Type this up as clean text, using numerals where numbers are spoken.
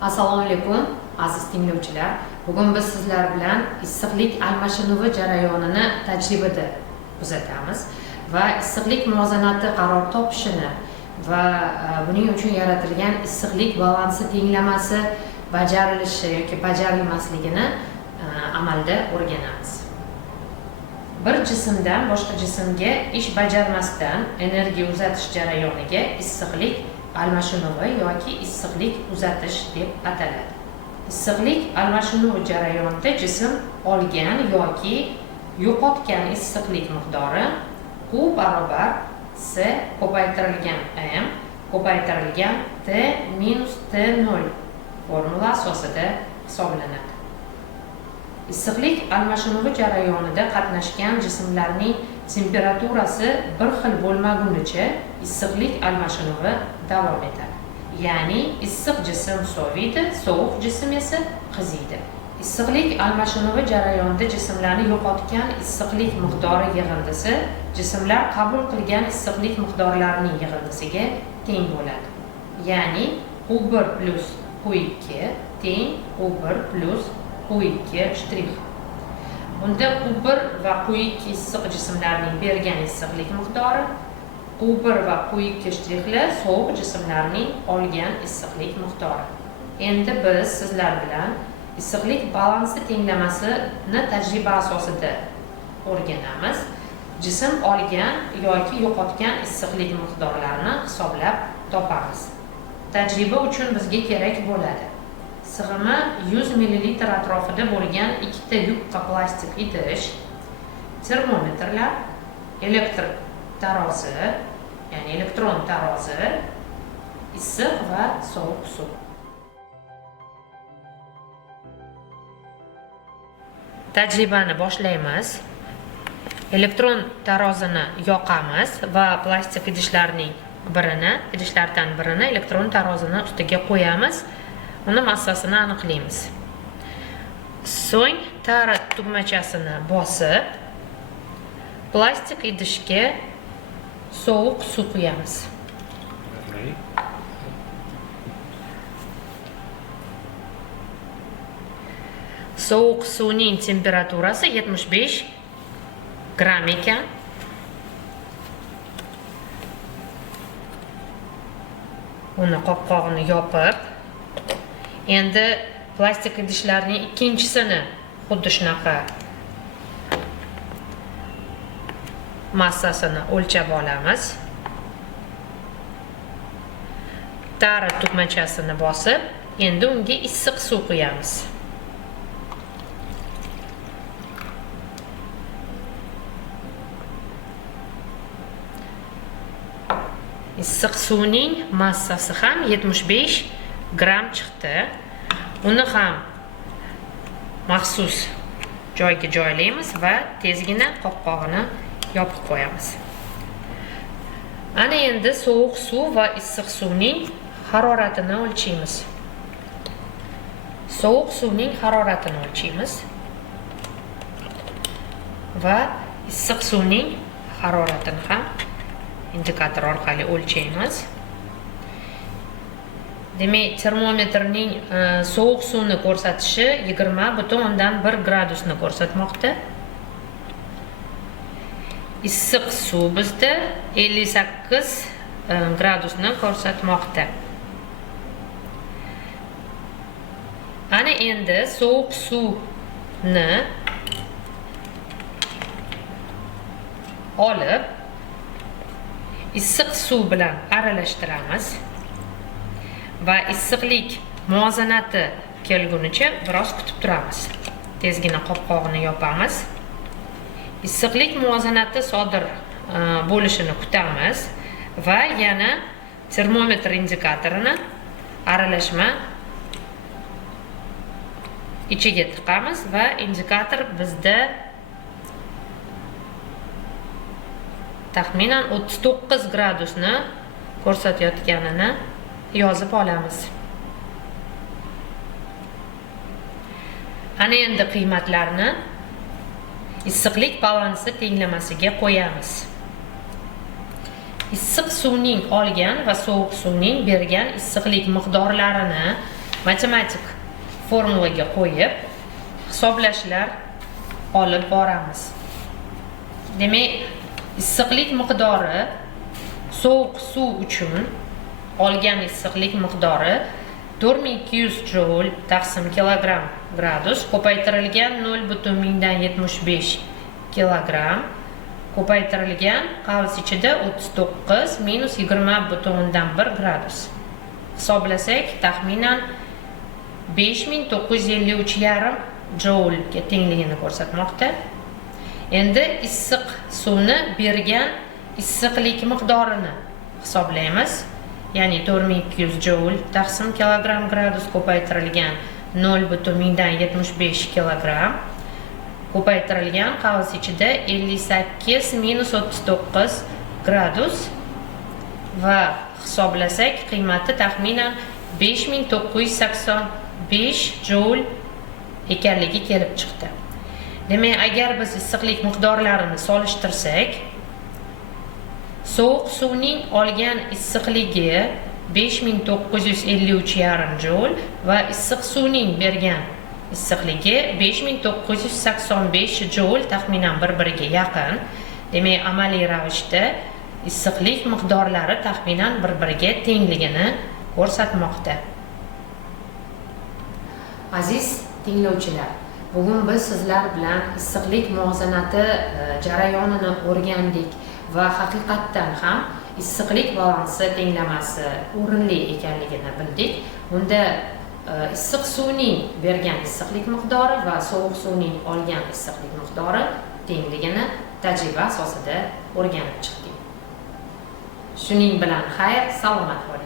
Assalomu alaykum aziz tinglovchilar. Bugun biz sizlar bilan issiqlik almashinuvi jarayonini tajribada kuzatamiz va issiqlik muvozanati qaror topishini va buning uchun yaratilgan issiqlik balansi tenglamasi bajarilishi yoki bajarilmasligini amalda o'rganamiz. Bir jismdan boshqa jismga ish bajarmasdan energiya uzatish jarayoniga issiqlik almashinuvi yoki issiqlik uzatish deb ataladi. Issiqlik almashinuvi jarayonida jism olgan yoki yo'qotgan issiqlik miqdori Q barobar S ko'paytirilgan M ko'paytirilgan T minus T0 formula asosida hisoblanadi. Issiqlik almashinuvi jarayonida qatnashgan jismlarning temperaturasi bir xil bo'lmagunicha issiqlik almashinuvi davom etadi. Ya'ni issiq jism soviydi, sovuq jism esa qiziydi. Issiqlik almashinuvi jarayonida jismlarni yo'qotgan issiqlik miqdori yig'indisi jismlar qabul qilgan issiqlik miqdorlarining yig'indisiga teng bo'ladi. Ya'ni Q1 plus Q2 teng Q1 plus Q2 shtrix. Bunda Q1 va Q2 issiq jismlarning bergan issiqlik miqdori, Q1 va Q2 shtrixlar sovuq jismlarning olgan issiqlik miqdori. Endi biz sizlar bilan issiqlik balansi tenglamasini tajriba asosida o'rganamiz. Jism olgan yoki yo'qotgan issiqlik miqdorlarini hisoblab topamiz. Tajriba uchun bizga kerak bo'ladi: sig'imi 100 ml atrofida bo'lgan ikkita yupqa plastik idish, termometrlar, ya'ni elektron tarozi, issiq va sovuq suv. Tajribani boshlaymiz. Elektron tarozini yoqamiz va plastik idishlardan birini elektron tarozini ustiga qo'yamiz. Uni massasini aniqlaymiz. So'ng tara tugmachasini bosib, plastik idishga sovuq suv quyamiz. Sovuq suvning temperaturasi 75 gram ekan. Uni qopqog'ini yopib, endi plastik idishlarning ikkinchisini xuddi shunaqa massasini o'lchab olamiz. Tara tugmachasini bosib, endi unga issiq suv quyamiz. Issiq suvning massasi ham 75 gram chiqdi. Uni ham maxsus joyga joylaymiz va tezgina qopqog'ini yopib qo'yamiz. Ana endi sovuq suv va issiq suvning haroratini o'lchaymiz. Sovuq suvning haroratini o'lchaymiz va issiq suvning haroratini ham indikator orqali o'lchaymiz. Demak, termometrning sovuq suvni ko'rsatishi 20,1 gradusni ko'rsatmoqda. Issiq suv bizda 58 gradusni ko'rsatmoqda. Ana endi sovuq suvni olib issiq suv bilan aralashtiramiz va issiqlik muvozanati kelgunicha biroz kutib turamiz. Tezgina qopqog'ini yopamiz. Issiqlik muvozanati sodir bo'lishini kutamiz va yana termometr indikatorini aralashma ichiga tiqamiz va indikator bizda taxminan 39 gradusni ko'rsatayotganini yozib olamiz. Ana endi qiymatlarni issiqlik balansi tenglamasiga qo'yamiz. Issiq suvning olgan va sovuq suvning bergan issiqlik miqdorlarini matematik formulaga qo'yib hisoblashlar olib boramiz. Demak, issiqlik miqdori sovuq suv uchun olgan issiqlik miqdori 4200 joule taqsim kilogramm gradus ko'paytirilgan 0,75 kilogramm ko'paytirilgan qavs ichida 39 minus 20,1 gradus. Hisoblasak taxminan 5953,5 joule ga tengligini ko'rsatmoqda. Endi issiq suvni bergan issiqlik miqdorini hisoblaymiz. Ya'ni 4200 joule taqsim kilogramm gradus ko'paytirilgan 0,75 kilogramm ko'paytirilgan qavs ichida 58 minus 39 gradus va hisoblasak qiymati taxminan 5985 joule ekanligi kelib chiqdi. Demak, agar biz issiqlik miqdorlarini solishtirsak, sovuq suvning olgan issiqligi 5953,5 joule va issiq suvning bergan issiqligi 5985 joule taxminan bir-biriga yaqin. Demak, amaliy ravishda issiqlik miqdorlari taxminan bir-biriga tengligini ko'rsatmoqda. Aziz tinglovchilar, bugun biz sizlar bilan issiqlik muvozanati jarayonini o'rgandik va haqiqatdan ham issiqlik balansi tenglamasi o'rinli ekanligini bildik. Bunda issiq suvning bergan issiqlik miqdori va sovuq suvning olgan issiqlik miqdori tengligini tajriba asosida o'rganib chiqdik. Shuning bilan xayr, salomat bo'ling.